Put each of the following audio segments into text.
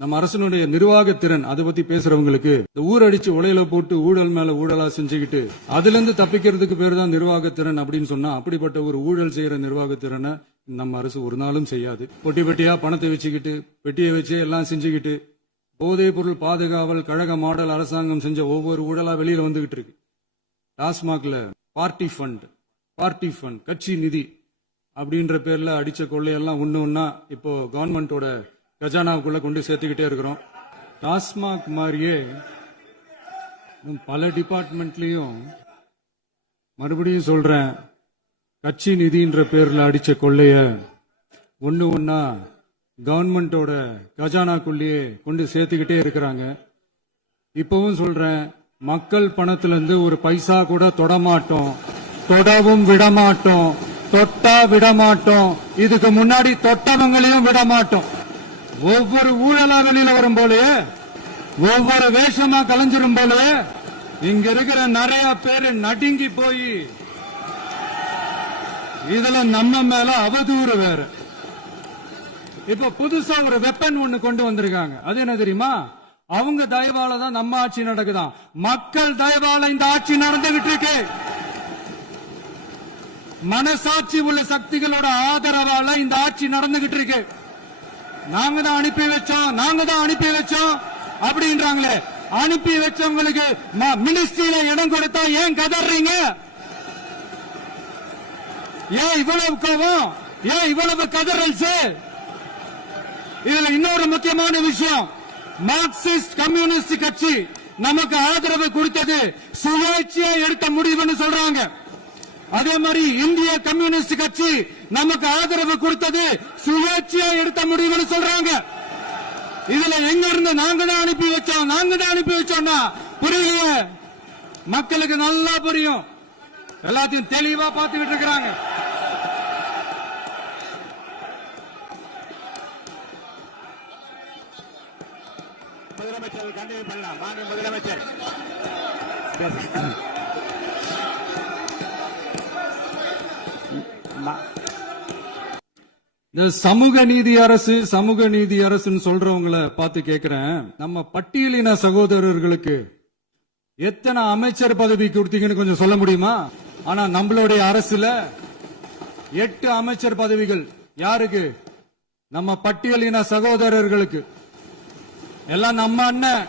நம்ம அரசனுடைய நிர்வாகத்திறன் அதை பத்தி பேசுறவங்களுக்கு இந்த ஊரடிச்சு உலையில போட்டு ஊழல் மேல ஊழலா செஞ்சுக்கிட்டு அதுல இருந்து தப்பிக்கிறதுக்கு பேர் தான் நிர்வாகத்திறன் அப்படின்னு சொன்னா, அப்படிப்பட்ட ஒரு ஊழல் செய்யற நிர்வாகத்திறனை நம்ம அரசு ஒரு நாளும் செய்யாது. பொட்டி பெட்டியா பணத்தை வச்சுக்கிட்டு பெட்டியை வச்சு எல்லாம் செஞ்சுக்கிட்டு போதைப் பொருள் பாதுகாவல் கழக மாடல் அரசாங்கம் செஞ்ச ஒவ்வொரு ஊழலா வெளியில வந்துகிட்டு இருக்கு. டாஸ்மாக்ல பார்ட்டி ஃபண்ட் கட்சி நிதி அப்படின்ற பேர்ல அடிச்ச கொள்ளையெல்லாம் ஒண்ணா இப்போ கவர்மெண்டோட கஜானாவுக்குள்ள கொண்டு சேர்த்துக்கிட்டே இருக்கிறோம். டாஸ்மாக் மாதிரியே பல டிபார்ட்மெண்ட்லயும் மறுபடியும் சொல்றேன், கட்சி நிதின்ற பேர்ல அடிச்ச கொள்ளைய ஒண்ணா கவர்மெண்டோட கஜானாக்குள்ளேயே கொண்டு சேர்த்துக்கிட்டே இருக்கிறாங்க. இப்பவும் சொல்றேன், மக்கள் பணத்துல இருந்து ஒரு பைசா கூட தொடமாட்டோம், தொடவும் விடமாட்டோம், தொட்டா விடமாட்டோம், இதுக்கு முன்னாடி தொட்டவங்களையும் விடமாட்டோம். ஒவ்வொரு ஊழலா வெளியில வரும் போலே, ஒவ்வொரு வேஷமா கலைஞ்சிரும் போலே இங்க இருக்கிற நிறைய பேரு நடுங்கி போய் இதுல நம்ம மேல அவதூறு வேற. இப்ப புதுசா ஒரு வெப்பன் ஒண்ணு கொண்டு வந்திருக்காங்க. அது என்ன தெரியுமா? அவங்க தயவால தான் நம்ம ஆட்சி நடக்குதாம். மக்கள் தயவால இந்த ஆட்சி நடந்துகிட்டு இருக்கு. மனசாட்சி உள்ள சக்திகளோட ஆதரவால இந்த ஆட்சி நடந்துகிட்டு இருக்கு. நாங்க தான் அனுப்பி வச்சோம் அப்படின்றாங்களே. அனுப்பி வச்சவங்களுக்கு மினிஸ்ட்ரியில இடம் கொடுத்தா ஏன் கதறீங்க? ஏன் இவ்வளவு கோபம்? ஏன் இவ்வளவு கதறல்ஸ்? இதுல இன்னொரு முக்கியமான விஷயம், மார்க்சிஸ்ட் கம்யூனிஸ்ட் கட்சி நமக்கு ஆதரவு கொடுத்தது சுயேட்சையா எடுத்த முடிவுன்னு சொல்றாங்க. அதே மாதிரி இந்திய கம்யூனிஸ்ட் கட்சி நமக்கு ஆதரவு கொடுத்தது சுயேட்சையா எடுத்த முடிவுன்னு சொல்றாங்க. இதுல எங்க இருந்து நாங்க தான் அனுப்பி வச்சோம்னா புரியலையே. மக்களுக்கு நல்லா புரியும், எல்லாத்தையும் தெளிவா பார்த்துக்கிட்டு இருக்கிறாங்க. முதலமைச்சர் கண்டிப்பா பண்ணலாம். மாண்பு முதலமைச்சர் இந்த சமூக நீதி அரசுன்னு சொல்றவங்களை பார்த்து கேக்குறேன், நம்ம பட்டியலின சகோதரர்களுக்கு எத்தனை அமைச்சர் பதவி கொடுத்தீங்கன்னு கொஞ்சம் சொல்ல முடியுமா? ஆனா நம்மளுடைய அரசுல 8 அமைச்சர் பதவிகள் யாருக்கு? நம்ம பட்டியலின சகோதரர்களுக்கு. எல்லாம் நம்ம அண்ணன்,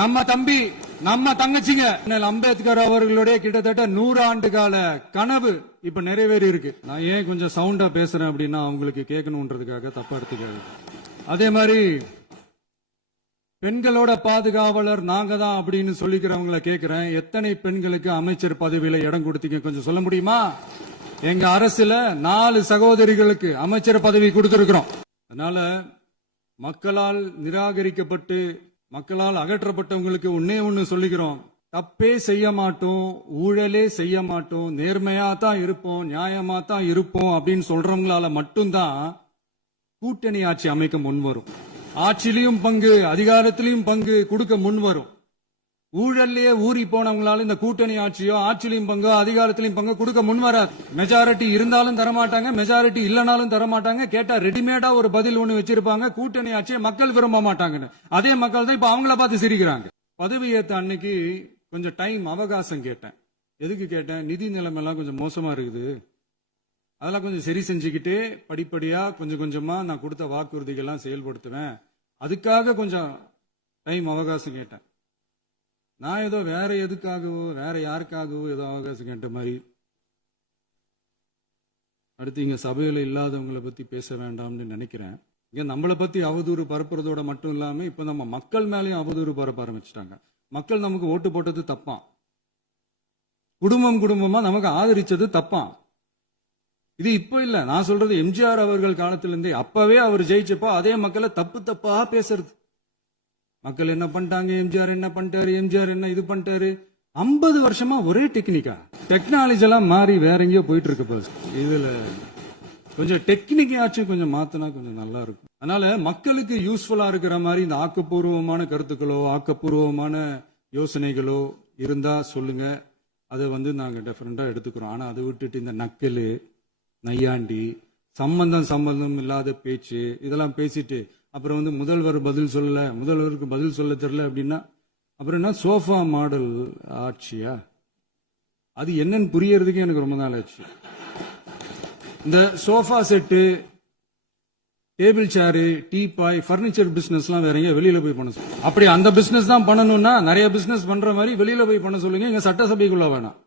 நம்ம தம்பி, நம்ம தங்கச்சிங்க. அம்பேத்கர் அவர்களுடைய கிட்டத்தட்ட 100 ஆண்டு கால கனவு இப்ப நிறைவேறி இருக்கு. நான் ஏன் கொஞ்சம் சவுண்டா பேசுறேன் அப்படின்னா அவங்களுக்கு கேட்கணும்ன்றதுக்காக, தப்பா எடுத்துக்காது. அதே மாதிரி பெண்களோட பாதுகாவலர் நாங்க தான் அப்படின்னு சொல்லிக்கிறவங்களை கேட்கிறேன், எத்தனை பெண்களுக்கு அமைச்சர் பதவியில இடம் கொடுத்தீங்க கொஞ்சம் சொல்ல முடியுமா? எங்க அரசுல 4 சகோதரிகளுக்கு அமைச்சர் பதவி கொடுத்திருக்கிறோம். அதனால மக்களால் நிராகரிக்கப்பட்டு மக்களால் அகற்றப்பட்டவங்களுக்கு ஒண்ணு சொல்லிக்கிறோம், தப்பே செய்ய மாட்டோம், ஊழலே செய்ய மாட்டோம், நேர்மையா தான் இருப்போம், நியாயமா தான் இருப்போம் அப்படின்னு சொல்றவங்களால மட்டும்தான் கூட்டணி ஆட்சி அமைக்க முன்வரும். ஆட்சியிலையும் பங்கு, அதிகாரத்திலையும் பங்கு கொடுக்க முன்வரும். ஊழல்லையே ஊறி போனவங்களால இந்த கூட்டணி ஆட்சியோ ஆட்சியிலையும் பங்கு அதிகாரத்திலையும் பங்கு கொடுக்க முன்வராது. மெஜாரிட்டி இருந்தாலும் தரமாட்டாங்க, மெஜாரிட்டி இல்லனாலும் தரமாட்டாங்க. கேட்டா ரெடிமேடா ஒரு பதில் ஒண்ணு வச்சிருப்பாங்க, கூட்டணி ஆட்சியை மக்கள் விரும்ப மாட்டாங்கன்னு. அதே மக்கள் தான் இப்ப அவங்கள பார்த்து சிரிக்கிறாங்க. பதவி ஏத்த அன்னைக்கு கொஞ்சம் டைம் அவகாசம் கேட்டேன். எதுக்கு கேட்டேன்? நிதி நிலைமைலாம் கொஞ்சம் மோசமா இருக்குது, அதெல்லாம் கொஞ்சம் சரி செஞ்சுக்கிட்டே படிப்படியா கொஞ்சம் கொஞ்சமா நான் கொடுத்த வாக்குறுதிகள்லாம் செயல்படுத்துவேன், அதுக்காக கொஞ்சம் டைம் அவகாசம் கேட்டேன். நான் ஏதோ வேற எதுக்காகவோ வேற யாருக்காகவோ ஏதோ அவகாசம் கேட்ட மாதிரி. அடுத்து இங்க சபையில இல்லாதவங்களை பத்தி பேச வேண்டாம்னு நினைக்கிறேன். இங்க நம்மளை பத்தி அவதூறு பரப்புறதோட மட்டும் இல்லாம இப்ப நம்ம மக்கள் மேலேயும் அவதூறு பரப்ப ஆரம்பிச்சிட்டாங்க. மக்கள் நமக்கு ஓட்டு போட்டது தப்பான், குடும்பமா நமக்கு ஆதரிச்சது தப்பான். இது இப்ப இல்ல, நான் சொல்றது எம்ஜிஆர் அவர்கள் காலத்திலிருந்தே. அப்பவே அவர் ஜெயிச்சப்போ அதே மக்களை தப்பா பேசுறது. மக்கள் என்ன பண்ணிட்டாங்க, எம்ஜிஆர் என்ன பண்ணிட்டாரு, எம்ஜிஆர் என்ன இது பண்ணிட்டாரு. 50 வருஷமா ஒரே டெக்னிக்கா, டெக்னாலஜி எல்லாம் மாறி வேற எங்கேயோ போயிட்டு இருக்கு. இதுல கொஞ்சம் டெக்னிக்காச்சும் கொஞ்சம் மாத்தினா கொஞ்சம் நல்லா இருக்கும். அதனால மக்களுக்கு யூஸ்ஃபுல்லா இருக்கிற மாதிரி இந்த ஆக்கப்பூர்வமான கருத்துக்களோ ஆக்கப்பூர்வமான யோசனைகளோ இருந்தா சொல்லுங்க, அதை நாங்க டெஃபரெண்டா எடுத்துக்கிறோம். ஆனா அதை விட்டுட்டு இந்த நக்கலு நையாண்டி சம்பந்தம் இல்லாத பேச்சு இதெல்லாம் பேசிட்டு அப்புறம் வந்து முதல்வர் பதில் சொல்லல, முதல்வருக்கு பதில் சொல்ல தெரியல அப்படின்னா அப்புறம் என்ன சோஃபா மாடல் ஆட்சியா? அது என்னன்னு புரியறதுக்கு எனக்கு ரொம்ப நாள் ஆச்சு. இந்த sofa set, table chair, teapoy, furniture பிசினஸ்லாம் வேற எங்க வெளியில போய் பண்ண சொல்லுங்க. அப்படி அந்த பிசினஸ் தான் பண்ணணும்னா நிறைய பிசினஸ் பண்ற மாதிரி வெளியில போய் பண்ண சொல்லுங்க, இங்க சட்டசபைக்குள்ள வேணாம்.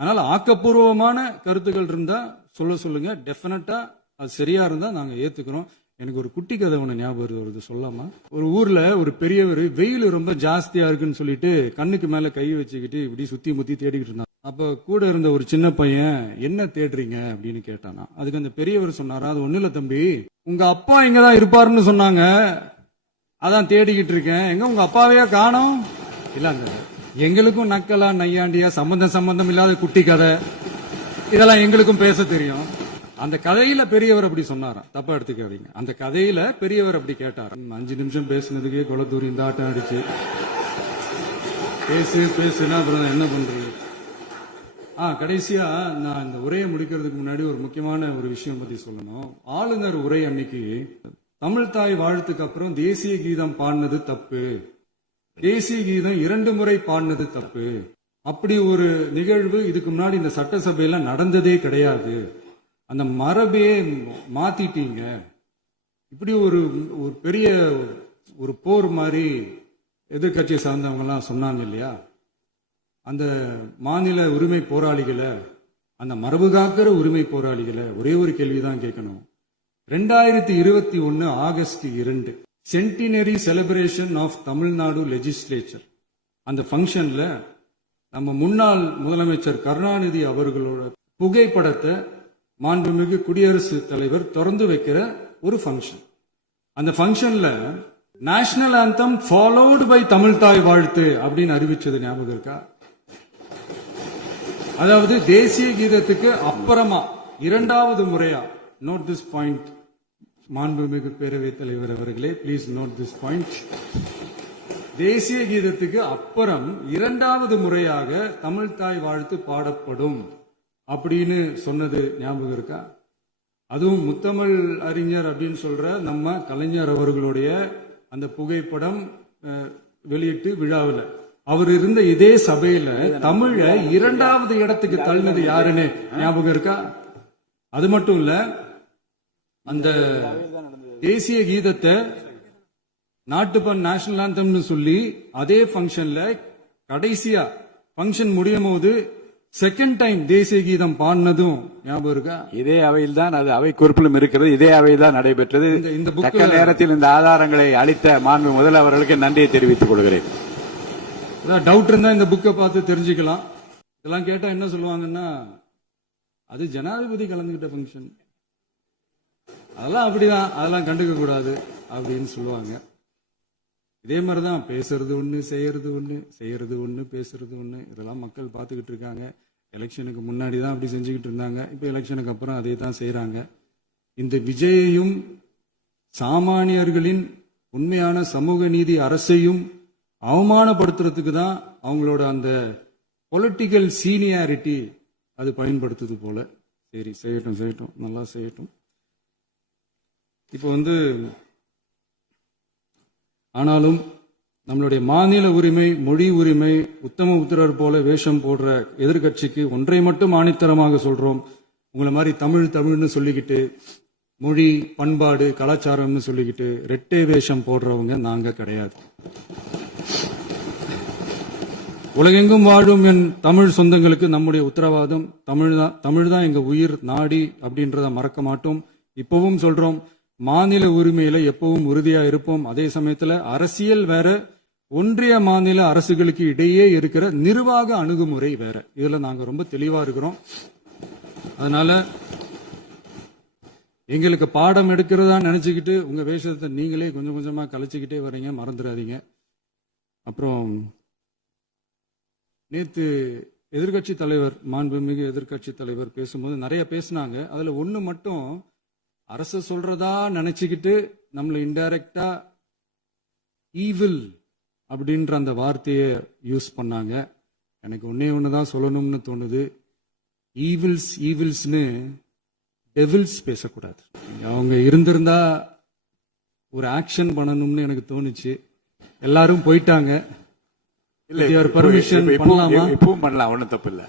அதனால ஆக்கப்பூர்வமான கருத்துக்கள் இருந்தா சொல்லுங்க. டெஃபினட்டா அது சரியா இருந்தா நாங்க ஏத்துக்கிறோம். எனக்கு ஒரு குட்டி கதை ஒண்ணு ஞாபகம் வருது, சொல்லாமா? ஒரு ஊர்ல ஒரு பெரியவர் வெயில் ரொம்ப ஜாஸ்தியா இருக்குன்னு சொல்லிட்டு கண்ணுக்கு மேல கை வச்சுக்கிட்டு இப்படி சுத்தி முத்தி தேடிக்கிட்டு இருந்தான். அப்ப கூட இருந்த ஒரு சின்ன பையன், என்ன தேடுறீங்க அப்படின்னு கேட்டானா. அதுக்கு அந்த பெரியவர் சொன்னாரா, அது ஒண்ணு இல்ல தம்பி, உங்க அப்பா இங்கதான் இருப்பாருன்னு சொன்னாங்க, அதான் தேடிக்கிட்டு இருக்கேன். எங்க உங்க அப்பாவையா காணோம்? இல்லங்க, எங்களுக்கும் நக்கலா நையாண்டியா சம்பந்தம் இல்லாத குட்டி கதை இதெல்லாம் எங்களுக்கும் பேச தெரியும். அந்த கதையில பெரியவர் அப்படி சொன்னாராம், தப்பா எடுத்துக்காதீங்க. அந்த கதையில பெரியவர் அப்படி கேட்டார். 5 நிமிஷம் பேசுனதுக்கே கொளத்தூரி இந்த ஆட்டம் அடிச்சு பேசுனா அப்புறம் என்ன பண்றது? கடைசியா நான் இந்த உரையை முடிக்கிறதுக்கு முன்னாடி ஒரு முக்கியமான ஒரு விஷயம் பத்தி சொல்லணும். ஆளுநர் உரை அன்னைக்கு தமிழ் தாய் வாழ்த்துக்கு அப்புறம் தேசிய கீதம் பாடினது தப்பு, தேசிய கீதம் 2 முறை பாடினது தப்பு, அப்படி ஒரு நிகழ்வு இதுக்கு முன்னாடி இந்த சட்டசபையில நடந்ததே கிடையாது, அந்த மரபையே மாத்திட்டீங்க, இப்படி ஒரு பெரிய ஒரு போர் மாதிரி எதிர்கட்சியை சார்ந்தவங்க எல்லாம் சொன்னாங்க இல்லையா? அந்த மாநில உரிமை போராளிகளை, அந்த மரபு காக்கிற உரிமை போராளிகளை ஒரே ஒரு கேள்விதான் கேட்கணும். 2021 August 2 centenary celebration of Tamil Nadu legislature, அந்த ஃபங்க்ஷன்ல நம்ம முன்னாள் முதலமைச்சர் கருணாநிதி அவர்களோட புகைப்படத்தை மாண்புமிகு குடியரசுத் தலைவர் திறந்து வைக்கிற ஒரு ஃபங்க்ஷன். அந்த ஃபங்க்ஷன்ல national anthem followed by Tamil Thai Vazhthu அப்படின்னு அறிவிச்சது ஞாபகம் இருக்கா? அதாவது தேசிய கீதத்துக்கு அப்புறமா 2வது முறையா, நோட் திஸ் பாயிண்ட் மாண்புமிகு பேரவைத் தலைவர் அவர்களே, பிளீஸ் நோட் திஸ் பாயிண்ட். தேசிய கீதத்துக்கு அப்புறம் 2வது முறையாக தமிழ் தாய் வாழ்த்து பாடப்படும் அப்படின்னு சொன்னது ஞாபகம் இருக்கா? அதுவும் முத்தமிழ் அறிஞர் அப்படின்னு சொல்ற நம்ம கலைஞர் அவர்களுடைய அந்த புகைப்படம் வெளியிட்டு விழாவில் அவர் இருந்த இதே சபையில தமிழ 2வது இடத்துக்கு தள்ளினது யாருன்னு ஞாபகம் இருக்கா? அது மட்டும் இல்ல, அந்த தேசிய கீதத்தை நாட்டுப்பண் நேஷனல் ஆந்தம்னு சொல்லி அதே பங்கன்ல கடைசியா பங்கன் முடியும் போது செகண்ட் டைம் தேசிய கீதம் பாடினதும் ஞாபகம் இருக்கா? இதே அவையில் தான், அது அவை குறிப்பிலும் இருக்கிறது, இதே அவையில் தான் நடைபெற்றது. இந்த நேரத்தில் இந்த ஆதாரங்களை அளித்த மாண்பு முதல்வர்களுக்கு நன்றியை தெரிவித்துக் கொள்கிறேன். டவுட் இருந்தா இந்த புக்கை பார்த்து தெரிஞ்சுக்கலாம். இதெல்லாம் கேட்டா என்ன சொல்லுவாங்கன்னா, அது ஜனாதிபதி கலந்துகிட்ட பங்கன், அதெல்லாம் அப்படிதான், அதெல்லாம் கண்டுக்க கூடாது அப்படின்னு சொல்லுவாங்க. இதே மாதிரிதான் பேசுறது ஒண்ணு, செய்யறது ஒண்ணு, செய்யறது ஒண்ணு, பேசுறது ஒண்ணு. இதெல்லாம் மக்கள் பார்த்துக்கிட்டு இருக்காங்க. எலெக்ஷனுக்கு முன்னாடி தான் அப்படி செஞ்சுக்கிட்டு இருந்தாங்க, இப்ப எலெக்ஷனுக்கு அப்புறம் அதே தான் செய்யறாங்க. இந்த விஜயையும் சாமானியர்களின் உண்மையான சமூக நீதி அரசையும் அவமானப்படுத்துறதுக்கு தான் அவங்களோட அந்த பொலிட்டிக்கல் சீனியாரிட்டி அது பயன்படுத்துது போல. சரி, செய்யட்டும், நல்லா செய்யட்டும். இப்போ ஆனாலும் நம்மளுடைய மாநில உரிமை, மொழி உரிமை, உத்தம உத்தரர் போல வேஷம் போடுற எதிர்கட்சிக்கு ஒன்றை மட்டும் ஆணித்தரமாக சொல்றோம். உங்களை மாதிரி தமிழ்னு சொல்லிக்கிட்டு, மொழி, பண்பாடு, கலாச்சாரம்னு சொல்லிக்கிட்டு ரெட்டை வேஷம் போடுறவங்க நாங்க கிடையாது. உலகெங்கும் வாழும் என் தமிழ் சொந்தங்களுக்கு நம்முடைய உத்தரவாதம் தமிழ் தான் எங்க உயிர் நாடி அப்படின்றத மறக்க மாட்டோம். இப்பவும் சொல்றோம், மாநில உரிமையில எப்பவும் உறுதியா இருப்போம். அதே சமயத்துல அரசியல் வேற, ஒன்றிய மாநில அரசுகளுக்கு இடையே இருக்கிற நிர்வாக அணுகுமுறை வேற. இதுல நாங்க ரொம்ப தெளிவா இருக்கிறோம். அதனால எங்களுக்கு பாடம் எடுக்கிறதா நினைச்சுக்கிட்டு உங்க வேஷத்தை நீங்களே கொஞ்சம் கொஞ்சமா கலைச்சுக்கிட்டே வரீங்க, மறந்துடாதீங்க. அப்புறம் நேத்து எதிர்கட்சி தலைவர், மாண்புமிகு எதிர்கட்சி தலைவர் பேசும்போது நிறைய பேசினாங்க. அதுல ஒண்ணு மட்டும் அரசு சொல்றதா நினைச்சுக்கிட்டு நம்மள இன்டைரக்டா ஈவில் அப்படின்ற அந்த வார்த்தையை யூஸ் பண்ணாங்க. எனக்கு ஒண்ணுதான் சொல்லணும்னு தோணுது. ஈவில்ஸ்னு டெவில்ஸ் பேசக்கூடாது. அவங்க இருந்திருந்தா ஒரு ஆக்ஷன் பண்ணணும்னு எனக்கு தோணுச்சு. எல்லாரும் போயிட்டாங்க. இல்ல With your permission இப்பவும் பண்ணலாமா? இப்பவும் பண்ணலாம், ஒண்ணும் தப்பு இல்ல.